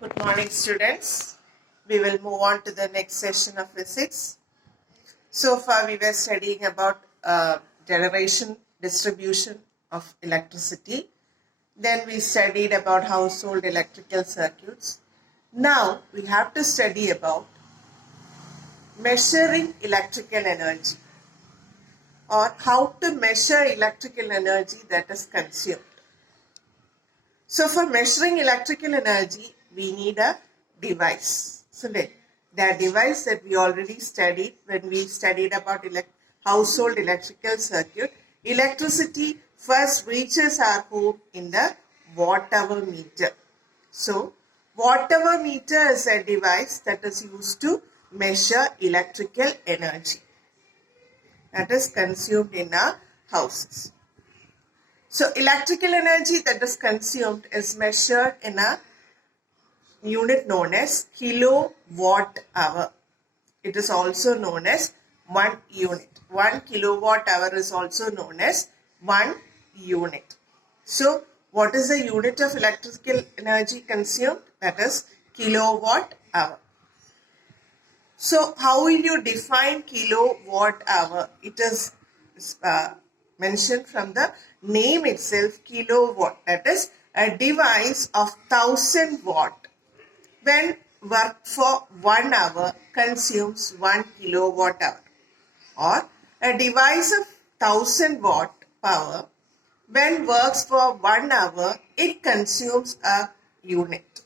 Good morning, students. We will move on to the next session of physics. So far, we were studying about generation, distribution of electricity. Then we studied about household electrical circuits. Now, we have to study about measuring electrical energy, or how to measure electrical energy that is consumed. So for measuring electrical energy, we need a device. So the device that we already studied when we studied about household electrical circuit, electricity first reaches our home in the watt-hour meter. So watt-hour meter is a device that is used to measure electrical energy that is consumed in our houses. So electrical energy that is consumed is measured in a unit known as kilowatt hour. It is also known as 1 unit. 1 kilowatt hour is also known as 1 unit. So what is the unit of electrical energy consumed? That is kilowatt hour. So how will you define kilowatt hour? It is mentioned from the name itself, kilowatt. That is a device of 1000 watt. When worked for 1 hour consumes 1 kilowatt hour. Or a device of 1000 watt power, when works for 1 hour, it consumes a unit.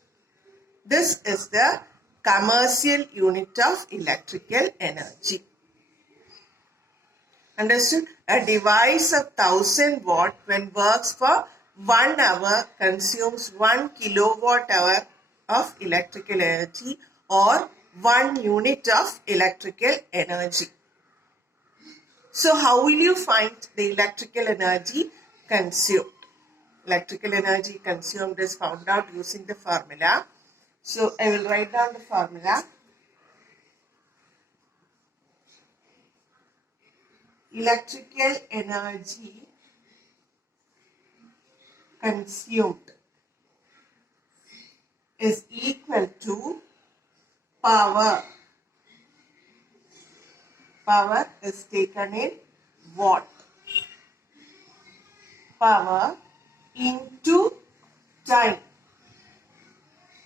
This is the commercial unit of electrical energy. Understood? A device of 1000 watt when works for 1 hour consumes 1 kilowatt hour of electrical energy or 1 unit of electrical energy. So how will you find the electrical energy consumed? Electrical energy consumed is found out using the formula. So I will write down the formula. Electrical energy consumed is equal to power. Power is taken in watt. Power into time.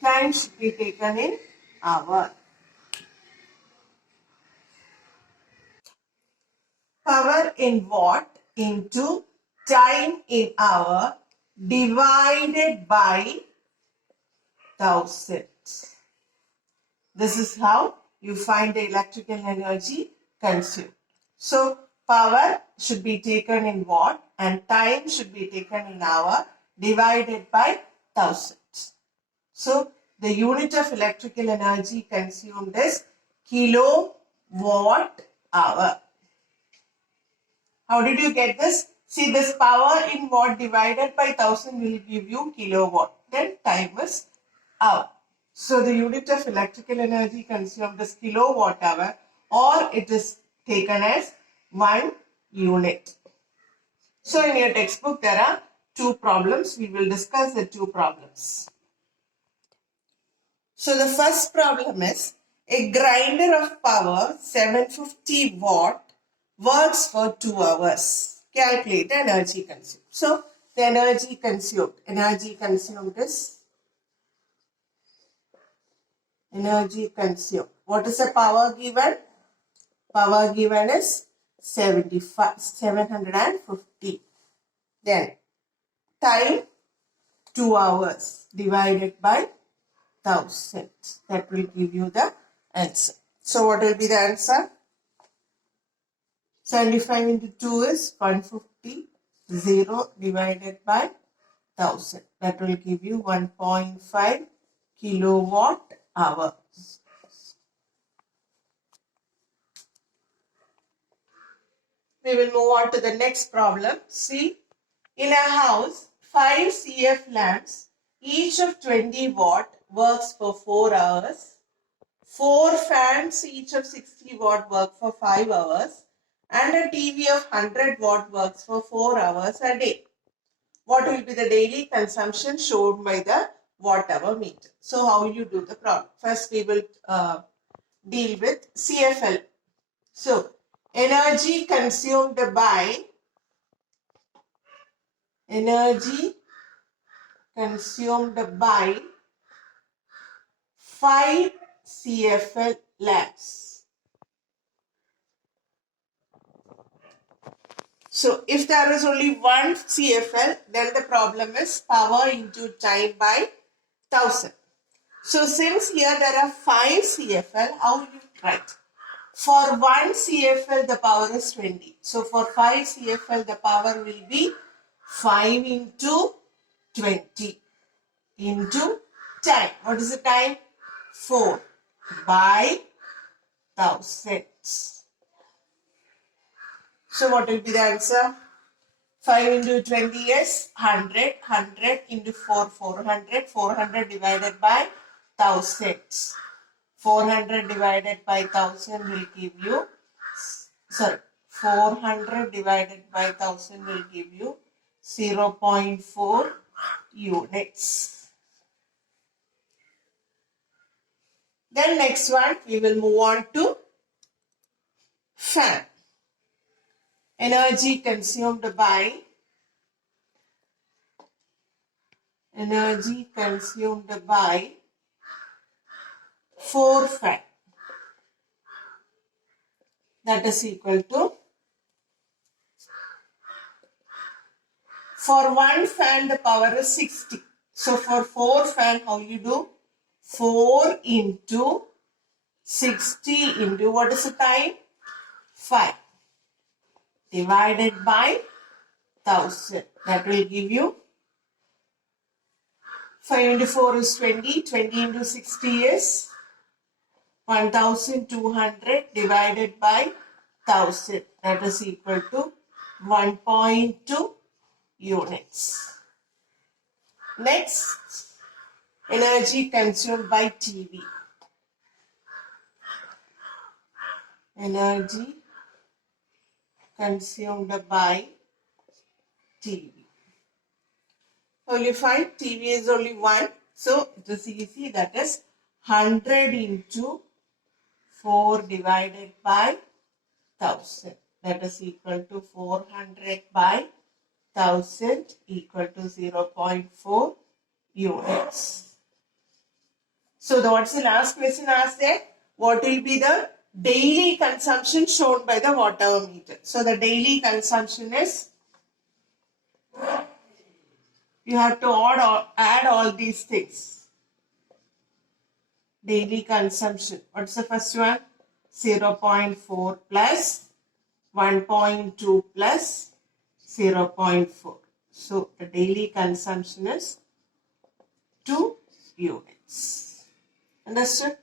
Time should be taken in hour. Power in watt into time in hour divided by 1000. This is how you find the electrical energy consumed. So power should be taken in watt and time should be taken in hour divided by 1000. So the unit of electrical energy consumed is kilowatt hour. How did you get this? See, this power in watt divided by 1000 will give you kilowatt. Then time is hour. So the unit of electrical energy consumed is kilowatt hour, or it is taken as 1 unit. So in your textbook there are 2 problems. We will discuss the 2 problems. So the first problem is a grinder of power 750 watt works for 2 hours. Calculate the energy consumed. So the energy consumed is energy consumed. What is the power given? Power given is 750. Then time 2 hours divided by 1000. That will give you the answer. So what will be the answer? 75 into 2 is 150. 0 divided by 1000. That will give you 1.5 kilowatt hour. We will move on to the next problem. See, in a house, 5 CF lamps, each of 20 watt, works for 4 hours. 4 fans, each of 60 watt, work for 5 hours. And a TV of 100 watt works for 4 hours a day. What will be the daily consumption shown by the watt-hour meter. So how will you do the problem? First we will deal with CFL. So energy consumed by 5 CFL lamps. So if there is only one CFL, then the problem is power into time by 1000. So since here there are 5 CFL, how will you write? For 1 CFL the power is 20. So for 5 CFL the power will be 5 into 20 into time. What is the time? 4 by 1000. So what will be the answer? 5 into 20 is 100. 100 into 4, 400. 400 divided by 1000. 400 divided by 1000 will give you, 400 divided by 1000 will give you 0.4 units. Then next one, we will move on to fan. Energy consumed by 4 fan. That is equal to, for 1 fan the power is 60. So for 4 fan, how you do? 4 into 60 into, what is the time? 5 divided by 1000. That will give you, 5 into 4 is 20. 20 into 60 is 1200 divided by 1000. That is equal to 1.2 units. Next, energy consumed by TV. Energy consumed by TV. How will you find? TV is only 1. So it is easy. That is 100 into 4 divided by 1000. That is equal to 400 by 1000 equal to 0.4 units. So what's the last question asked there? What will be the daily consumption shown by the watt-hour meter? So the daily consumption is, you have to add all these things. Daily consumption. What's the first one? 0.4 plus 1.2 plus 0.4. So the daily consumption is 2 units. Understood?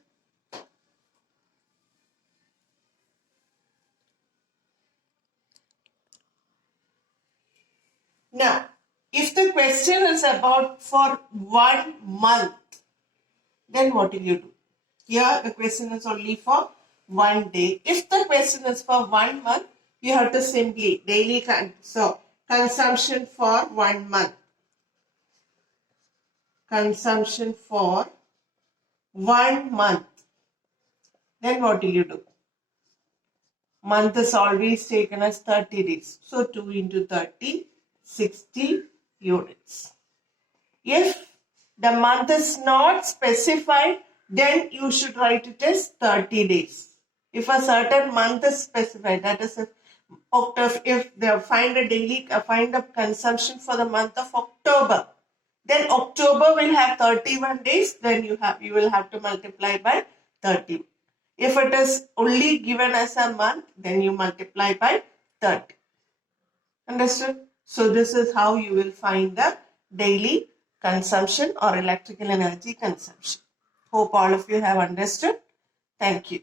Now, if the question is about for 1 month, then what will you do? Here the question is only for 1 day. If the question is for 1 month, you have to simply daily consumption for 1 month. Consumption for 1 month. Then what will you do? Month is always taken as 30 days. So 2 into 30, 60 units. If the month is not specified, then you should write it as 30 days. If a certain month is specified, that is if they find a consumption for the month of October, then October will have 31 days, then you will have to multiply by 30. If it is only given as a month, then you multiply by 30. Understood? So this is how you will find the daily consumption or electrical energy consumption. Hope all of you have understood. Thank you.